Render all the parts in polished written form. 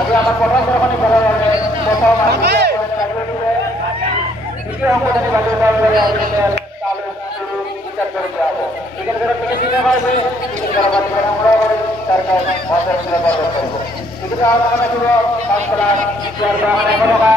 আগে আমার কথা যখন বলা যাবে প্রথম দ্বিতীয় অঙ্কটা বাজে চালু শুরু বিচার করে দেওয়া হবে এখানে যারা টিকিট দিতে পারবে টিকিট করা বাদ করে আমরা সরকার ভাষা করবো টিকিট আমরা ছিল 5 টাকা 4 টাকা 1 টাকা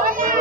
Ôi,